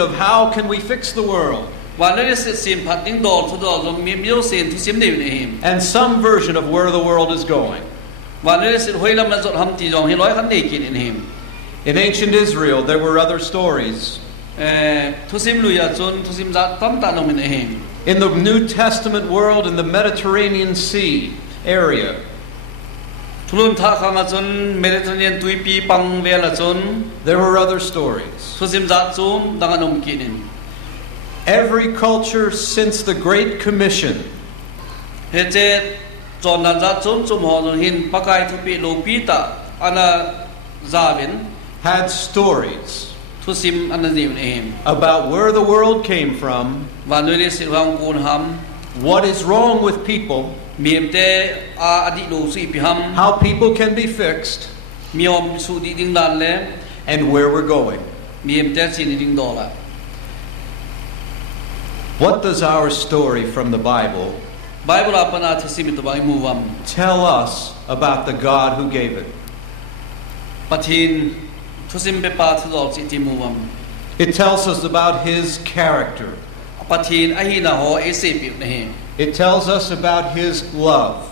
of how can we fix the world. And some version of where the world is going. In ancient Israel, there were other stories. In the New Testament world, in the Mediterranean Sea area, there were other stories. Every culture since the Great Commission had stories about where the world came from, what is wrong with people, how people can be fixed, and where we're going. What does our story from the Bible tell us about the God who gave it? It tells us about His character. It tells us about His love.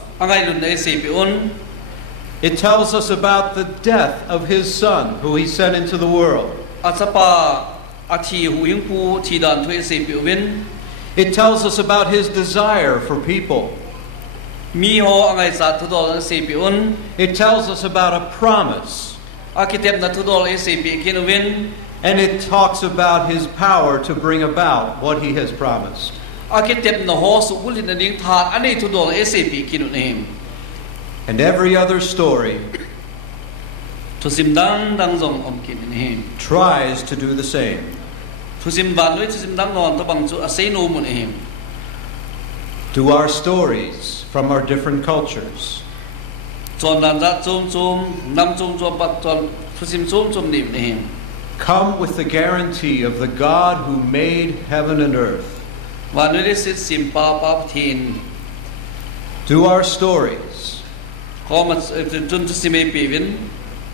It tells us about the death of His Son, who He sent into the world. It tells us about His desire for people. It tells us about a promise. And it talks about His power to bring about what He has promised. And every other story tries to do the same. Do our stories from our different cultures come with the guarantee of the God who made heaven and earth? Do our stories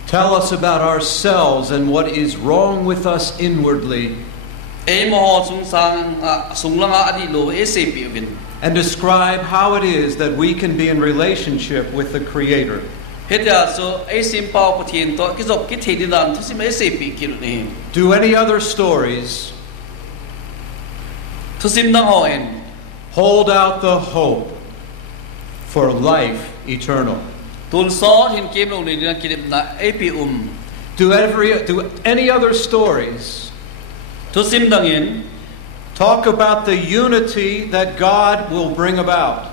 tell us about ourselves and what is wrong with us inwardly, and describe how it is that we can be in relationship with the Creator? Do any other stories hold out the hope for life eternal? Do any other stories talk about the unity that God will bring about?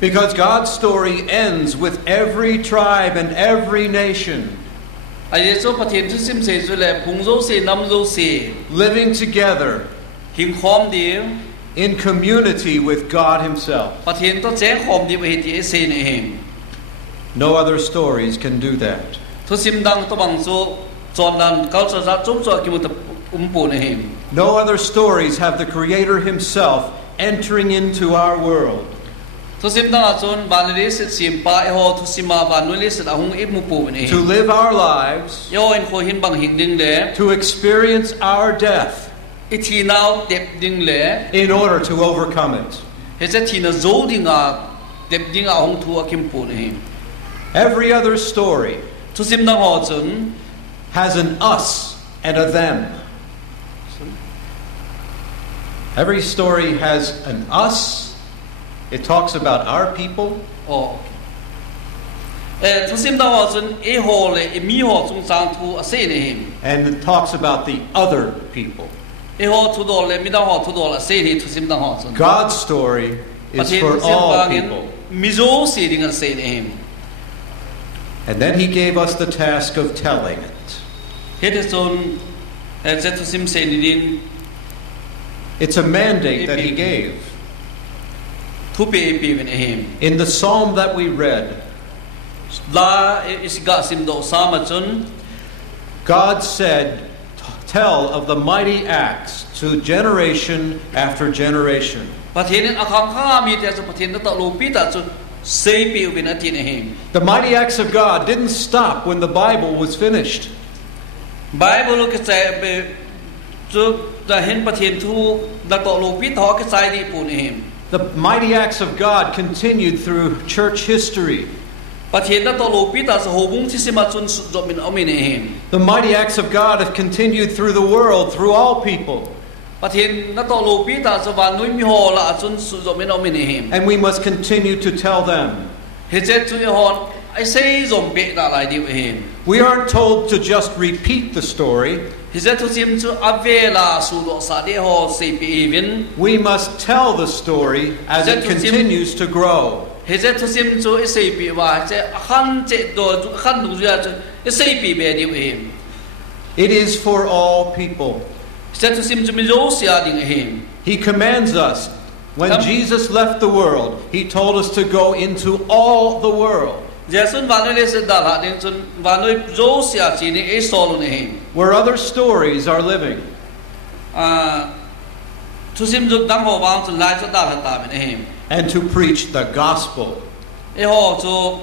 Because God's story ends with every tribe and every nation living together in community with God Himself. No other stories can do that. No other stories have the Creator Himself entering into our world to live our lives, to experience our death in order to overcome it. Every other story has an us and a them. Every story has an us. It talks about our people. And it talks about the other people. God's story is for all people. And then He gave us the task of telling it. It's a mandate that He gave. In the psalm that we read, God said, tell of the mighty acts to generation after generation. The mighty acts of God didn't stop when the Bible was finished. Bible ke sai be chu da hen pathian thu da to lo pi tho ke sai di pu ni The mighty acts of God continued through church history. pathian da to lo pi ta so bung chi sima chun zo min omi ni The mighty acts of God have continued through the world, through all people. pathian da to lo pi ta so van nui mi ho la chun zo min omi ni And we must continue to tell them. he che chu hon ai sei zom be da lai di We aren't told to just repeat the story. he che thu sim chu avela su lo sa de ho sei pi vin We must tell the story as it continues to grow. he che thu sim chu ai sei pi wa che khan che do khan du ya chu ai sei pi be di It is for all people. che thu sim chu mi lo sia ding He commands us. When Jesus left the world, He told us to go into all the world. Jason vanole se da la din chun vanoi zo sia chi ni e sol ni Where other stories are living. thu sim ju dang ho wang chun lai chu da la ta ni And to preach the gospel. e ho chu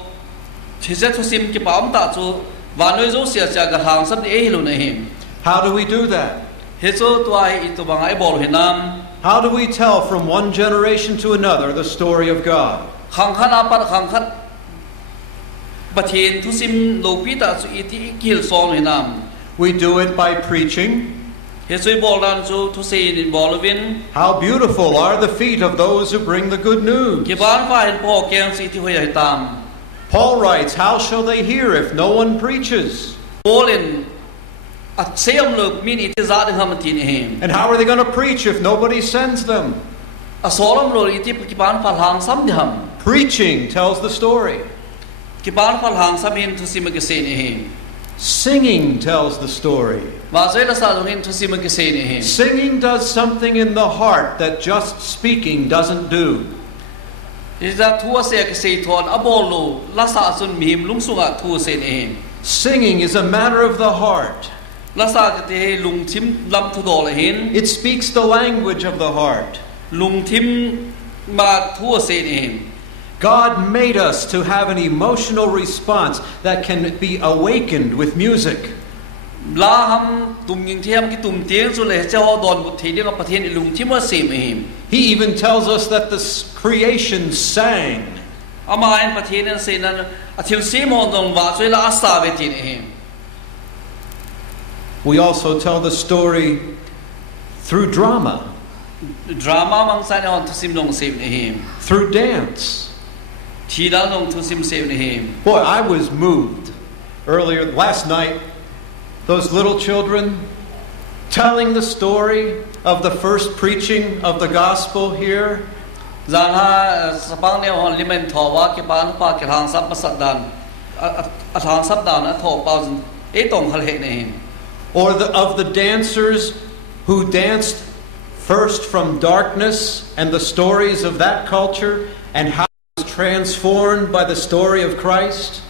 chi se thu sim ki paum ta chu vanoi zo sia cha ga hang sat e lu ni How do we do that? he chu tu ai I tu bang ai bol hinam How do we tell from one generation to another the story of God? khang khan apar khang khat pathin thu sim lo pi ta chu I ti kil song hinam We do it by preaching. he chu bol dan chu thu sei ni bol win How beautiful are the feet of those who bring the good news. ki ban fa hin po kyang si ti hoi ai tam Paul writes, how shall they hear if no one preaches? Polin at seam look min it is ad ham tin him And how are they going to preach if nobody sends them? a solam ro iti ki ban phal hang sam ni ham Preaching tells the story. ki ban phal hang sam hin thu sim ke se ni him Singing tells the story. wa zai la sa lo hin thu sim ke se ni him Singing does something in the heart that just speaking doesn't do. is that thu se ke se thon abolo la sa sun mi him lung sunga thu se ni him Singing is a matter of the heart. la sa ke te lung thim lam thu do la hin It speaks the language of the heart. lung thim ma thu se ni him God made us to have an emotional response that can be awakened with music. la ham tum ning thiam ki tum tiang chu le cha ho don bu thi ding pa thien I lung thim ma se mi him He even tells us that the creation sang. ama en pa thien se nan a thil se mo dong wa choi la asa ve tin him We also tell the story through drama, drama mang sa on thu sim long se ni him through dance. thi da long thu sim se ni him Boy, I was moved earlier last night. Those little children telling the story of the first preaching of the gospel here. zang ha sapang ne on limen tho wa ke pan pa ke hang sap masat dan a hang sap dan a tho pa jin e tong hal he ne him Or of the dancers who danced first from darkness and the stories of that culture and how it was transformed by the story of Christ.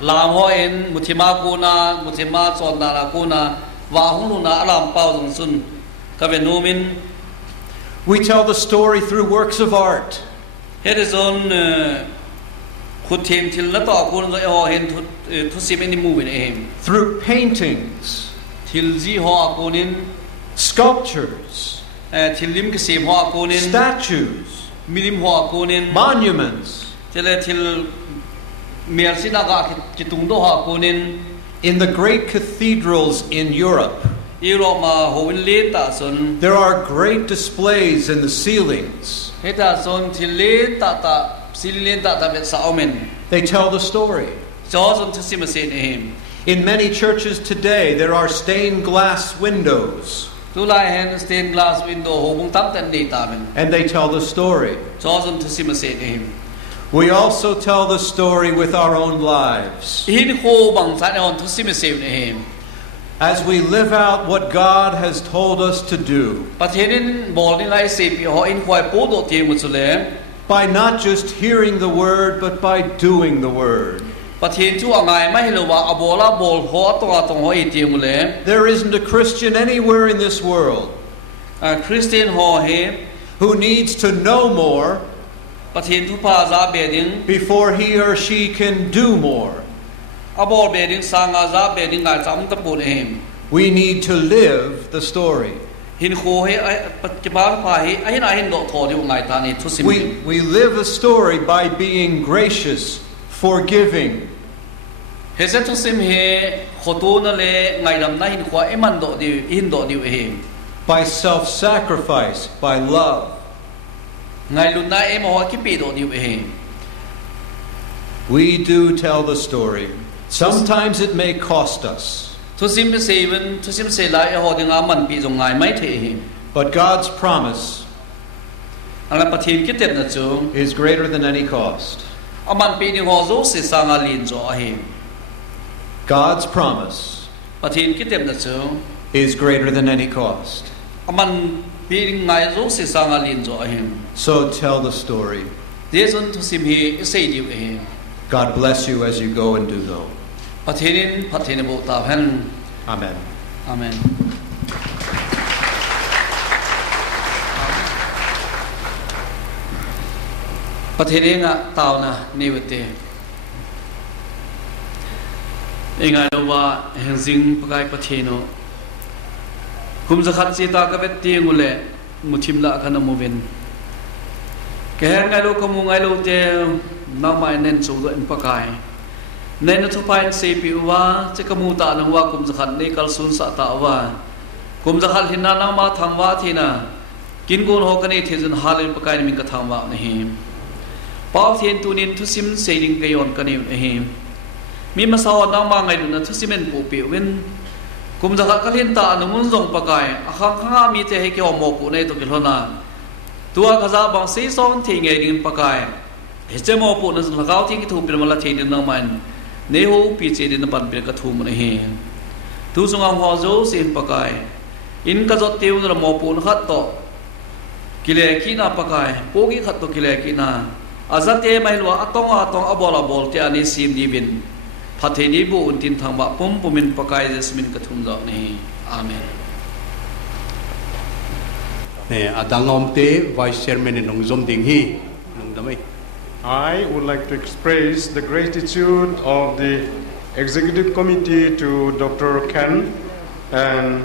lam ho en muthima ku na muthima chon na ku na wa hung lu na alam pau jong sun ka ve nu min We tell the story through works of art. he de zon khut thim thil na to ku no ho hen thu sim ni mu ne him Through paintings, thil ji ho ku nin sculptures, thil lim ke sim ho ku nin statues, milim ho ku nin monuments. tele thil mial sinaga ki tung do ha kunin In the great cathedrals in Europe, Europe ma hoin le ta son there are great displays in the ceilings. heta son thile ta silin ta bet sa omen They tell the story. so son thusim se ne him In many churches today, there are stained glass windows, tu lai hen stained glass window ho bung tam tan de ta men and they tell the story. so son thusim se ne him We also tell the story with our own lives. hin ho bang sa ne on thusim se ne him As we live out what God has told us to do, pathenin bol ni lai se pi ho in khoi po do ti mu chu le by not just hearing the word, but by doing the word. pathen chu angai ma hilo wa abola bol ho to tong ho I ti mu le There isn't a Christian anywhere in this world Christian ho he who needs to know more pathen thu pa za be ding before he or she can do more. abol be ding sanga za be ding ngai cham ta pu ne him We need to live the story. Hin kho he ki ba pa hi a hin a hin do tho diu ngai ta ni thu sim We live the story by being gracious, forgiving, he se thu sim he khotu na le ngai ram na hin khwa e man do di hin do diu he by self-sacrifice, by love. ngai lu na e mo ki pi do diu he We do tell the story. Sometimes it may cost us, thu sim se ven thu sim se lai ho ding a man pi jong ngai mai the he but God's promise ala pathin ki tem na chu is greater than any cost. a man pi ni ho zo se sang a lin zo a he God's promise pathin ki tem na chu is greater than any cost. a man pi ngai zo se sang a lin zo a he So tell the story. Desun thu sim he se diu he God bless you as you go and do so. Pathinin bu ta han Amen. amen pathiringa tauna niwate inga lowa henzing pakai pathino kumza khat chita ka vet tiengule muthimla kana moven ke ngai lo kamu ngai lo te na mai nen chu do in pakai nen to pain se pi wa che kamu ta nang wa kumza khat nei kal sun sa ta wa kumza khat hinna na ma thangwa thina kin gon ho kani thejun halin pakai min ka thangwa nahi paw thien tunin thu sim seiling ke yon kani nahi mi ma saw na ma ngai na thu simen pu pi wen kumza khat kalin ta numun zong pakai akhang khanga mi te he ke mo pu nei to ke lona tua khaza bang sei song thi nge ding pakai he che mo pu na lagaw thi ki thu pil mala thi din na man ne ho pi che din pan pil ka thu mun he tu sung ang ho zo sim pakai in ka zot teu na mo pu na khat to kile ki na pakai pogi khat to kile ki na azate mai lo atong abola bol te ani sim di bin phatheni bu untin thangba pum pumin pakai jasmin ka thum zo ne amen ne adangom te vice chairman nong zom ding hi nong damai I would like to express the gratitude of the executive committee to Dr. Ken and